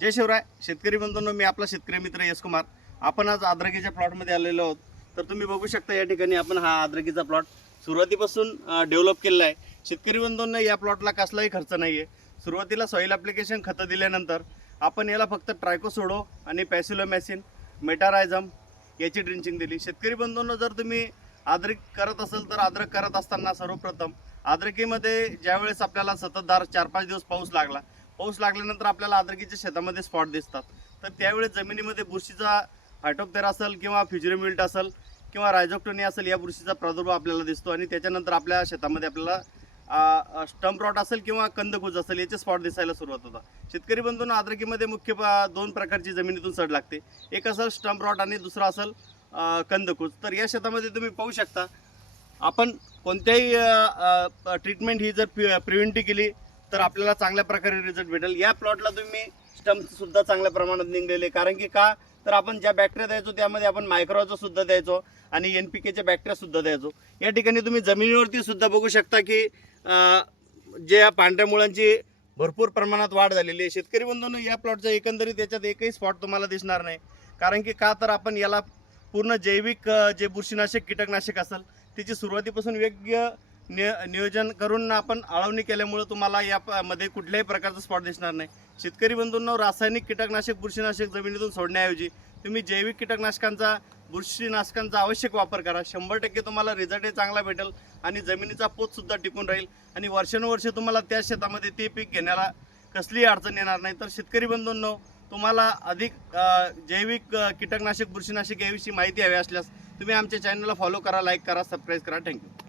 जय शिवराय शेतकरी बंधूंनो, मी आपला शेतकरी मित्र यश कुमार. आपण आज अद्रकीच्या प्लॉटमध्ये आलेलो आहोत. तर तुम्ही बघू शकता या ठिकाणी आपण हा अद्रकीचा प्लॉट सुरुवातीपासून डेव्हलप केलेला आहे. शेतकरी बंधूंना या प्लॉटला कसलाही खर्च नाही आहे. सुरुवातीला सॉईल ॲप्लिकेशन खतं दिल्यानंतर आपण याला फक्त ट्रायकोसोडो आणि पॅसिलोमॅसिन मेटारायझम याची ड्रिंचिंग दिली. शेतकरी बंधूंनो, जर तुम्ही अद्रक करत असेल तर अद्रक करत असताना सर्वप्रथम अद्रकीमध्ये ज्यावेळेस आपल्याला सततधार 4-5 दिवस पाऊस लागल्यानंतर आपल्याला अद्रकीच्या शेतामध्ये स्पॉट दिसतात. तर त्यावेळेस जमिनीमध्ये बुरशीचा फायटोप्तेरा असेल किंवा फ्युजरी असेल किंवा रायझोक्टोनिया असेल या बुरशीचा प्रादुर्भाव आपल्याला दिसतो आणि त्याच्यानंतर आपल्या शेतामध्ये आपल्याला स्टंप रॉट असेल किंवा कंदकुज असेल याचे स्पॉट दिसायला सुरुवात होतात. शेतकरी बंधूंना अद्रकीमध्ये मुख्य 2 प्रकारची जमिनीतून सड लागते. एक असेल स्टंप रॉट आणि दुसरा असेल कंदकुज. तर या शेतामध्ये तुम्ही पाहू शकता, आपण कोणत्याही ट्रीटमेंट ही जर प्रिव्हेंटिव्ह केली तर आपल्याला चांगल्या प्रकारे रिझल्ट भेटेल. या प्लॉटला तुम्ही स्टंपसुद्धा चांगल्या प्रमाणात निघलेले, कारण की का तर आपण ज्या बॅक्टेरिया द्यायचो त्यामध्ये आपण मायक्रोचा सुद्धा द्यायचो आणि NPKच्या बॅक्टेरिया सुद्धा द्यायचो. या ठिकाणी तुम्ही जमिनीवरती सुद्धा बघू शकता की ज्या पांढऱ्या मुळांची भरपूर प्रमाणात वाढ झालेली आहे. शेतकरी बंधूंनो, या प्लॉटचा एकंदरीत याच्यात एकही स्पॉट तुम्हाला दिसणार नाही, कारण की का तर आपण याला पूर्ण जैविक जे बुरशीनाशक कीटकनाशक असेल त्याची सुरुवातीपासून वेगळं नियोजन करून आपण आळवणी केल्यामुळे तुम्हाला यामध्ये कुठल्याही प्रकारचा स्पॉट दिसणार नाही. शेतकरी बंधूंनो, रासायनिक कीटकनाशक बुरशीनाशक जमिनीतून सोडण्याऐवजी तुम्ही जैविक कीटकनाशकांचा बुरशीनाशकांचा आवश्यक वापर करा. 100% तुम्हाला रिझल्टही चांगला भेटेल आणि जमिनीचा पोतसुद्धा टिकून राहील आणि वर्षानुवर्षे तुम्हाला त्या शेतामध्ये ते पीक घेण्याला कसलीही अडचण येणार नाही. तर शेतकरी बंधूंनो, तुम्हाला अधिक जैविक कीटकनाशक बुरशीनाशक याविषयी माहिती हवी असल्यास तुम्ही आमच्या चॅनलला फॉलो करा, लाईक करा, सबस्क्राईब करा. थँक्यू.